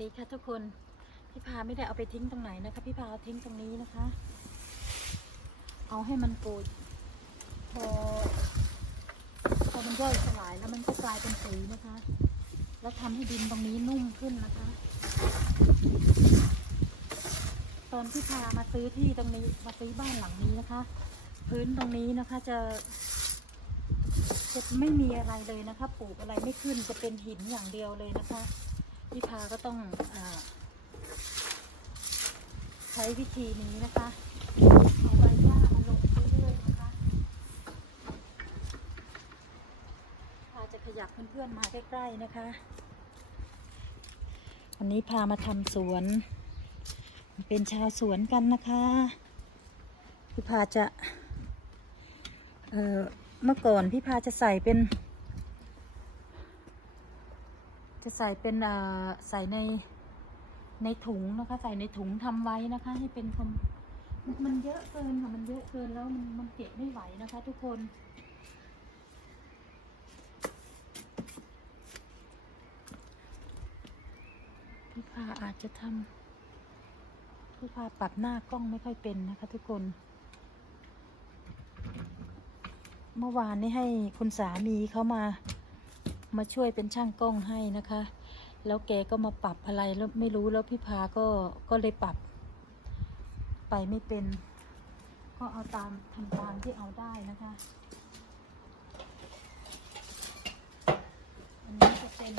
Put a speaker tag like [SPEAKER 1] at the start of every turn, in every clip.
[SPEAKER 1] ดีค่ะทุกคน พี่พาไม่ได้เอาไปทิ้งตรงไหนนะคะ พี่พาเอาทิ้งตรงนี้นะคะ เอาให้มันโกดพอพอมันย่อยสลายแล้วมันก็กลายเป็นปุ๋ยนะคะ แล้วทำให้ดินตรงนี้นุ่มขึ้นนะคะ ตอนที่พามาซื้อที่ตรงนี้มาซื้อบ้านหลังนี้นะคะ พื้นตรงนี้นะคะจะจะไม่มีอะไรเลยนะคะ ปลูกอะไรไม่ขึ้นจะเป็นหินอย่างเดียวเลยนะคะ พี่พาก็ต้องอใช้วิธีนี้นะคะ เอาใบหญ้ามาลงเรื่อยๆนะคะพาจะขยับเพื่อนๆมาใกล้ๆนะคะ วันนี้พามาทำสวน เป็นชาวสวนกันนะคะพี่พาจะเออเมื่อก่อนพี่พาจะใส่เป็น จะใส่เป็นใส่ในในถุงนะคะ ใส่ในถุงทำไว้นะคะ ให้เป็นคมมันเยอะเกินค่ะมันเยอะเกินแล้วมันมันเก็บไม่ไหวนะคะ ทุกคนพี่พาอาจจะทำพี่พาปรับหน้ากล้องไม่ค่อยเป็นนะคะ ทุกคน เมื่อวานนี้ให้คุณสามีเขามา มาช่วยเป็นช่างกล้องให้นะคะ แล้วแกก็มาปรับอะไรแล้วไม่รู้แล้วพี่พาก็ก็เลยปรับ ไปไม่เป็น ก็เอาตามทำตามที่เอาได้นะคะอันนี้จะเป็น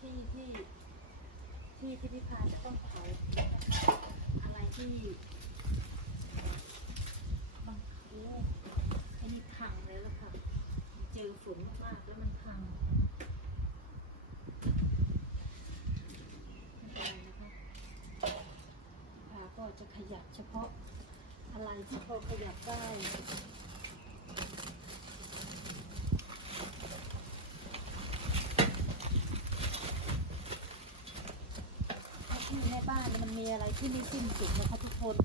[SPEAKER 1] ที่ที่ที่ที่พี่พาจะต้องเผาอะไรที่บางโอ้ไอ้นี่พังแล้วล่ะค่ะ เจอฝนมากๆแล้วมันพังไม่เป็นไรนะคะพาก็จะขยับเฉพาะอะไรที่พอขยับได้ถ้าที่แม่บ้านมันมีอะไรที่ไม่สิ้นสุดนะคะทุกคน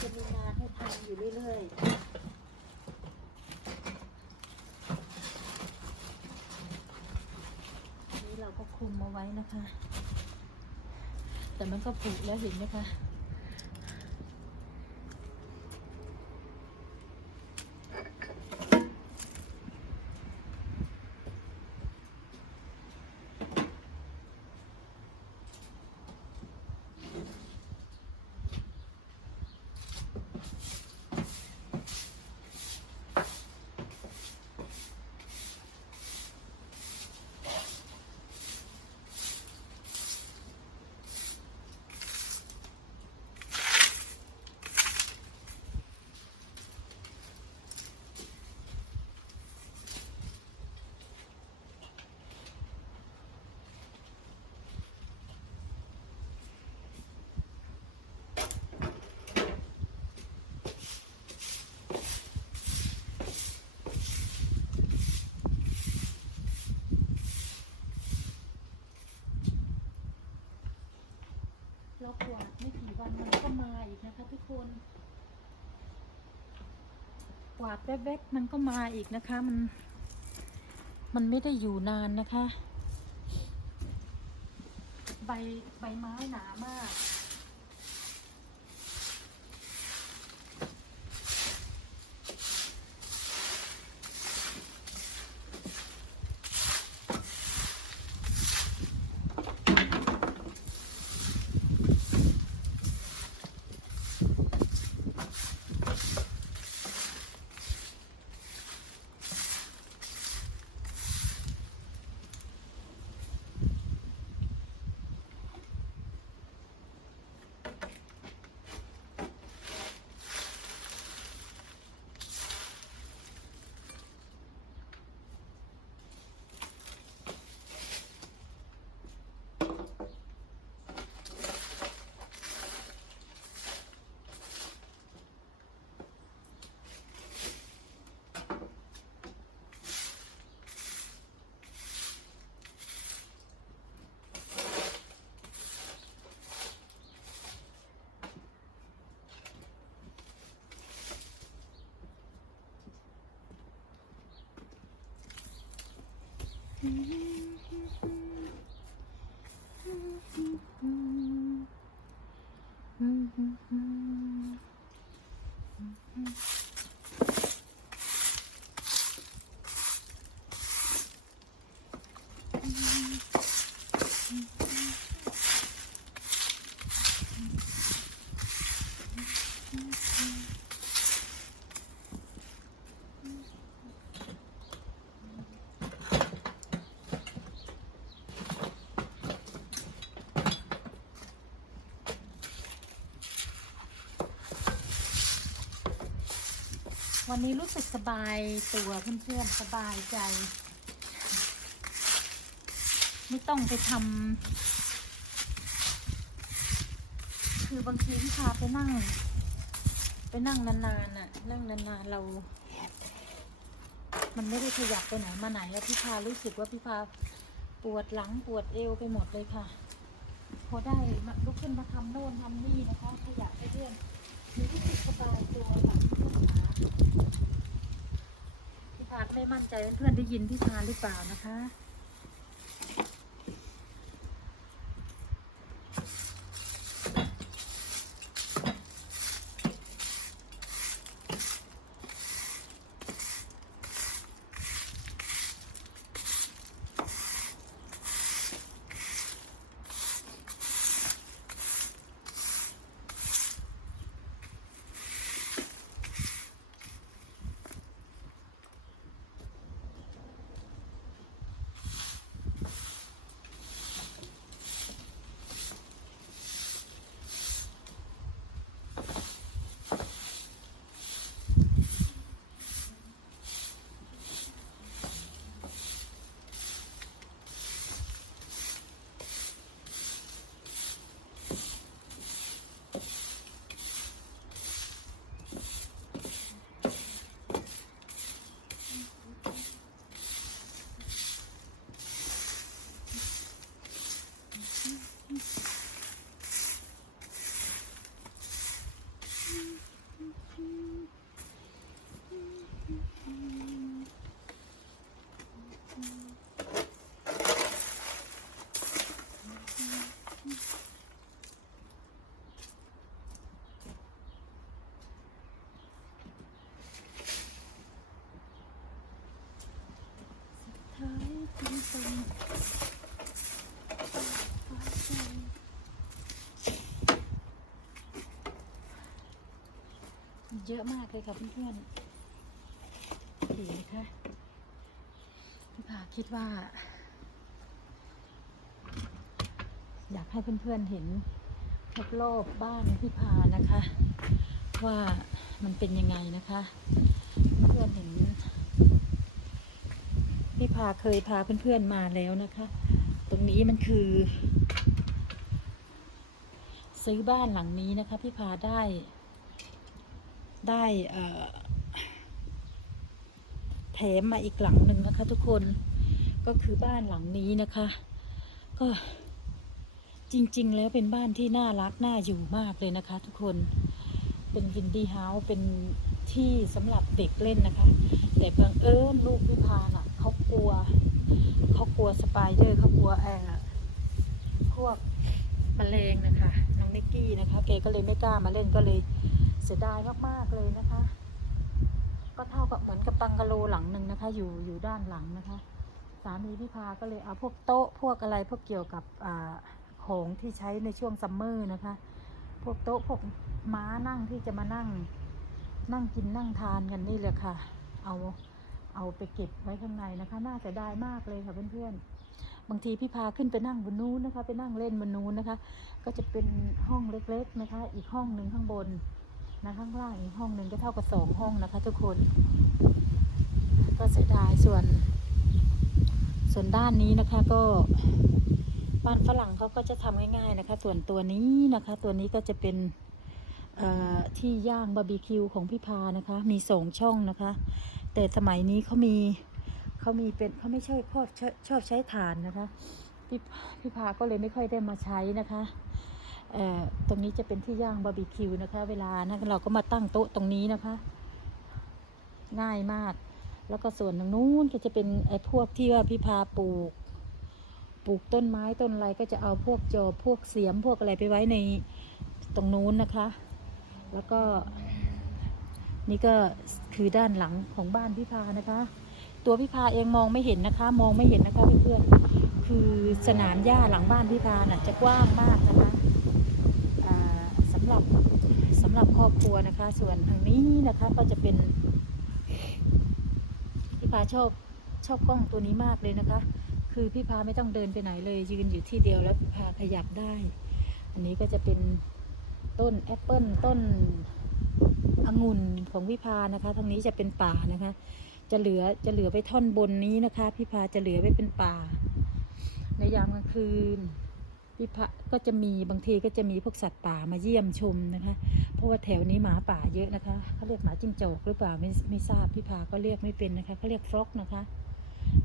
[SPEAKER 1] จะมีงานให้ทำอยู่เรื่อยๆอันนี้ เราก็คุมเอาไว้นะคะ แต่มันก็ผุแล้วเห็นไหมคะ เรากวาดไม่กี่วันมันก็มาอีกนะคะทุกคน กวาดแวบๆมันก็มาอีกนะคะมัน มันไม่ได้อยู่นานนะคะ ใบใบไม้หนามาก วันนี้รู้สึกสบายตัวเพื่อนๆสบายใจ ไม่ต้องไปทำคือบางทีพี่พาไปนั่ง ไปนั่งนานๆน่ะ นั่งนานๆเรา มันไม่ได้ขยับไปไหนมาไหนแล้วพี่พารู้สึกว่าพี่พาปวดหลังปวดเอวไปหมดเลยค่ะ พอได้ลุกขึ้นมาทำโน่นทำนี่นะคะขยับไปเรื่อย มีรู้สึกสบายตัวค่ะเพื่อนๆค่ะพี่พาไม่มั่นใจเพื่อนได้ยินพี่พาหรือเปล่านะคะ ท้ายคุณสม เยอะมากเลยค่ะเพื่อนๆดีนะคะพี่ผาคิดว่า อยากให้เพื่อนๆเห็นรอบๆบ้านพี่พานะคะ ว่ามันเป็นยังไงนะคะ เพื่อนๆเห็นพี่พาเคยพาเพื่อนๆมาแล้วนะคะ ตรงนี้มันคือ ซื้อบ้านหลังนี้นะคะพี่พาได้ ได้เอ่อแถมมาอีกหลังหนึ่งนะคะ ทุกคนก็คือบ้านหลังนี้นะคะ ก็จริง ๆ แล้วเป็นบ้านที่น่ารัก น่าอยู่มากเลยนะคะ ทุกคนเป็นวินดี้เฮาส์เป็นที่สำหรับเด็กเล่นนะคะ แต่บังเอิญลูกพี่พาน่ะเขากลัวเขากลัวสไปเดอร์เขากลัวแอร์พวกแมลงนะคะน้องนิกกี้นะคะแกก็เลยไม่กล้ามาเล่นก็เลย เสียดายมากๆเลยนะคะ ก็เท่ากับเหมือนกับบังกะโลหลังหนึ่งนะคะ อยู่อยู่ด้านหลังนะคะ สามีพี่พาก็เลยเอาพวกโต๊ะพวกอะไรพวกเกี่ยวกับอของที่ใช้ในช่วงซัมเมอร์นะคะ พวกโต๊ะพวกม้านั่งที่จะมานั่ง นั่งกินนั่งทานกันนี่เลยค่ะ เอาเอาไปเก็บไว้ข้างในนะคะ น่าเสียดายมากเลยค่ะเพื่อนๆ บางทีพี่พาขึ้นไปนั่งบนนู้นนะคะ ไปนั่งเล่นบนนู้นนะคะ ก็จะเป็นห้องเล็กๆนะคะ อีกห้องหนึ่งข้างบน นะข้างล่างอีกห้องหนึ่งก็เท่ากับสองห้องนะคะ ทุกคน ก็เสียดายส่วน ส่วนด้านนี้นะคะก็บ้านฝรั่งเขาก็จะทำง่ายๆนะคะ ส่วนตัวนี้นะคะ ตัวนี้ก็จะเป็นที่ย่างบาร์บีคิวของพี่พานะคะ มีสองช่องนะคะ แต่สมัยนี้เขามีเขามีเป็นเขาไม่ใช่ชอบชอบใช้ถ่านนะคะพี่พี่พาก็เลยไม่ค่อยได้มาใช้นะคะ ตรงนี้จะเป็นที่ย่างบาร์บีคิวนะคะ เวลานะเราก็มาตั้งโต๊ะตรงนี้นะคะ ง่ายมาก แล้วก็ส่วนทางนู้นก็จะเป็นไอ้พวกที่ว่าพี่พาปลูก ปลูกต้นไม้ต้นอะไรก็จะเอาพวกจอพวกเสียมพวกอะไรไปไว้ในตรงนู้นนะคะ แล้วก็ นี่ก็คือด้านหลังของบ้านพี่พานะคะ ตัวพี่พาเองมองไม่เห็นนะคะ มองไม่เห็นนะคะเพื่อนๆคือสนามหญ้าหลังบ้านพี่พาน่ะจะกว้างมากนะคะอ่าสำหรับสำหรับครอบครัวนะคะ ส่วนทางนี้นะคะก็จะเป็นพี่พาชอบชอบกล้องตัวนี้มากเลยนะคะ คือพี่พาไม่ต้องเดินไปไหนเลยยืนอยู่ที่เดียวแล้วพี่พาขยับได้ อันนี้ก็จะเป็นต้นแอปเปิลต้นองุ่นของพี่พานะคะทางนี้จะเป็นป่านะคะ จะเหลือจะเหลือไปท่อนบนนี้นะคะพี่พาจะเหลือไว้เป็นป่า ในยามกลางคืน พี่พาก็จะมีบางทีก็จะมีพวกสัตว์ป่ามาเยี่ยมชมนะคะ เพราะว่าแถวนี้หมาป่าเยอะนะคะเขาเรียกหมาจิ้งจอกหรือเปล่าไม่ไม่ทราบพี่พาก็เรียกไม่เป็นนะคะเขาเรียกฟลอกนะคะ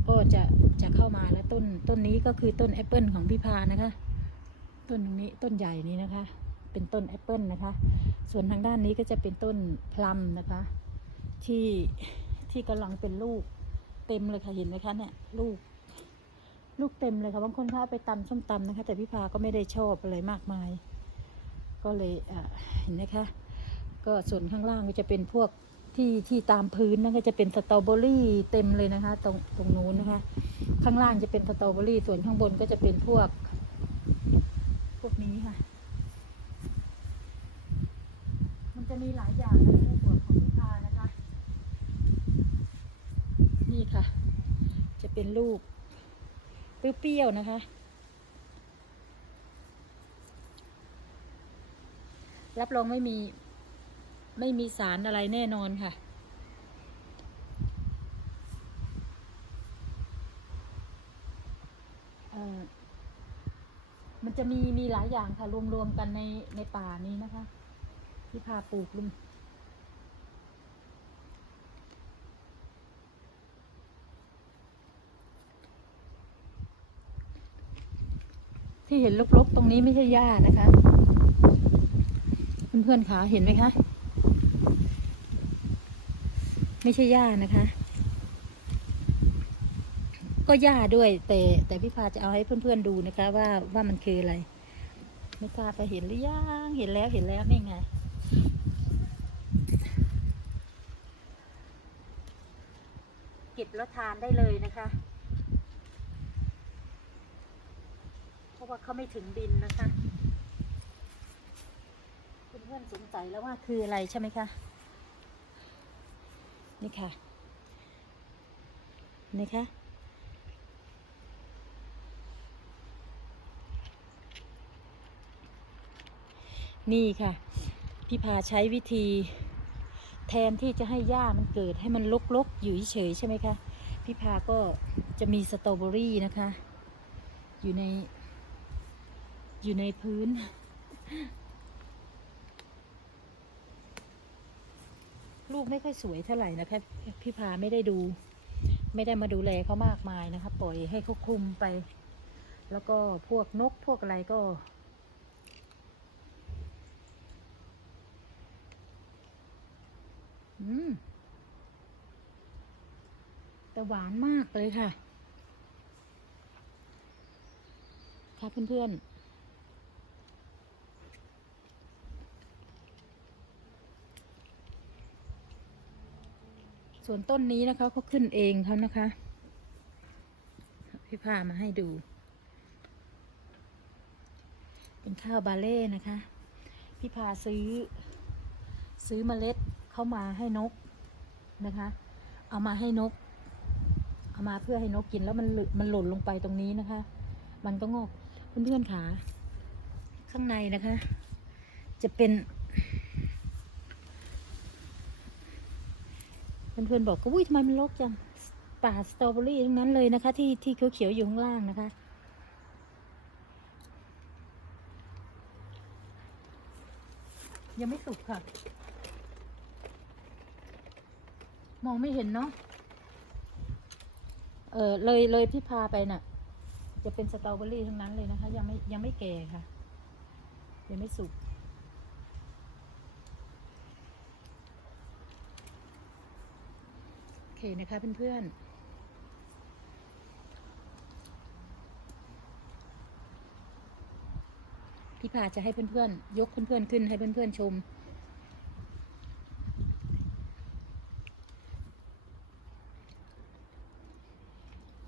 [SPEAKER 1] ก็จะจะเข้ามาแล้วต้นต้นนี้ก็คือต้นแอปเปิลของพี่พานะคะ ต้นนี้ต้นใหญ่นี้นะคะ เป็นต้นแอปเปิลนะคะ ส่วนทางด้านนี้ก็จะเป็นต้นพลัมนะคะ ที่ที่กำลังเป็นลูกเต็มเลยค่ะเห็นไหมคะเนี่ยลูก ลูกเต็มเลยค่ะบางคนเขาเอาไปตำส้มตำนะคะ แต่พี่พาก็ไม่ได้ชอบอะไรมากมาย ก็เลยอะเห็นไหมคะ ก็ส่วนข้างล่างก็จะเป็นพวกที่ที่ตามพื้นนั่นก็จะเป็นสตรอเบอรี่เต็มเลยนะคะ ตรงตรงนู้นนะคะ ข้างล่างจะเป็นสตรอเบอรี่ส่วนข้างบนก็จะเป็นพวก พวกนี้ค่ะ มันจะมีหลายอย่างนะคะในส่วนของพิพานะคะ นี่ค่ะ จะเป็นลูก เปรี้ยวๆนะคะ รับรองไม่มี ไม่มีสารอะไรแน่นอนค่ะ มันจะมีมีหลายอย่างค่ะรวมๆกันในในป่านี้นะคะ ที่พาปลูกลุง ที่เห็นลกๆ ตรงนี้ไม่ใช่หญ้านะคะ เพื่อนๆขาเห็นไหมคะ ไม่ใช่หญ้านะคะ ก็หญ้าด้วย แต่แต่พี่พาจะเอาให้เพื่อนๆดูนะคะ ว่าว่ามันคืออะไร ไม่ทราบไปเห็นหรือยังเห็นแล้วเห็นแล้วนี่ไงเก็บแล้วทานได้เลยนะคะ เพราะว่าเขาไม่ถึงดินนะคะเพื่อนๆสงสัยแล้วว่าคืออะไรใช่ไหมคะ นี่ค่ะ นี่ค่ะนี่ค่ะ พี่พาใช้วิธี แทนที่จะให้หญ้ามันเกิดให้มันลกๆ อยู่เฉยใช่ไหมคะ พี่พาก็จะมีสตรอเบอรี่นะคะ อยู่ใน อยู่ในพื้น ลูกไม่ค่อยสวยเท่าไหร่นะคะพี่พาไม่ได้ดู ไม่ได้มาดูแลเขามากมายนะคะ ปล่อยให้เขาคุมไป แล้วก็พวกนกพวกอะไรก็อืมแต่หวานมากเลยค่ะ ค่ะเพื่อนๆ ส่วนต้นนี้นะคะเขาขึ้นเองเขานะคะ พี่พามาให้ดู เป็นข้าวบาเล่นะคะ พี่พาซื้อ ซื้อเมล็ดเข้ามาให้นกนะคะ เอามาให้นก เอามาเพื่อให้นกกินแล้วมันมันหล่นลงไปตรงนี้นะคะ มันก็งอกเพื่อนๆขาข้างในนะคะ จะเป็น เพื่อนๆบอกก็อุ้ยทำไมมันรกจังป่าสตรอเบอรี่ทั้งนั้นเลยนะคะ ที่ที่เขียวๆอยู่ข้างล่างนะคะ ยังไม่สุกค่ะ มองไม่เห็นเนาะเออเลยเลยที่พาไปน่ะ จะเป็นสตรอเบอรี่ทั้งนั้นเลยนะคะ ยังไม่ยังไม่แก่ค่ะ ยังไม่สุก โอ เคนะคะเพื่อนๆพี่พาจะให้เพื่อนๆ ยกเพื่อนๆ ขึ้นให้เพื่อนๆ ชม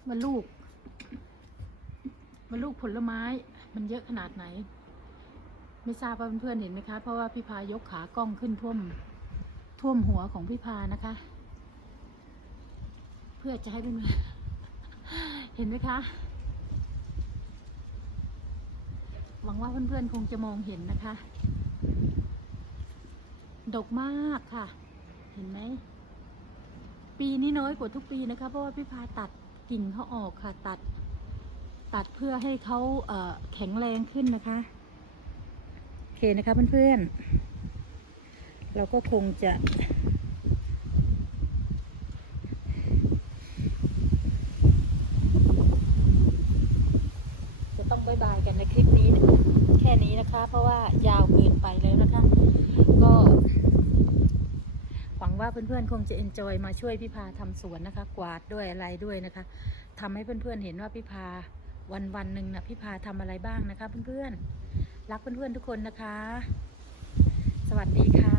[SPEAKER 1] มันลูก มันลูกผลไม้ มันเยอะขนาดไหน ไม่ทราบว่าเพื่อนๆ เห็นไหมคะ เพราะว่าพี่พายกขากล้องขึ้นท่วม ท่วมหัวของพี่พานะคะ เพื่อจะให้เพื่อนๆเห็นไหมคะ หวังว่าเพื่อนๆคงจะมองเห็นนะคะ ดกมากค่ะ เห็นไหม ปีนี้น้อยกว่าทุกปีนะคะ เพราะว่าพี่พาตัดกิ่งเขาออกค่ะ ตัด ตัดเพื่อให้เขาเแข็งแรงขึ้นนะคะโอเคนะคะเพื่อนๆเราก็คงจะต้องบายบายกันในคลิปนี้นะแค่นี้นะคะ เพราะว่ายาวเกินไปแล้วนะคะ ก็หวังว่าเพื่อนๆคงจะเอนจอยมาช่วยพี่พาทำสวนนะคะ กวาดด้วยอะไรด้วยนะคะทำให้เพื่อนๆเห็นว่าพี่พาวันวันๆหนึ่งนะพี่พาทำอะไรบ้างนะคะ เพื่อนๆรักเพื่อนๆทุกคนนะคะ สวัสดีค่ะ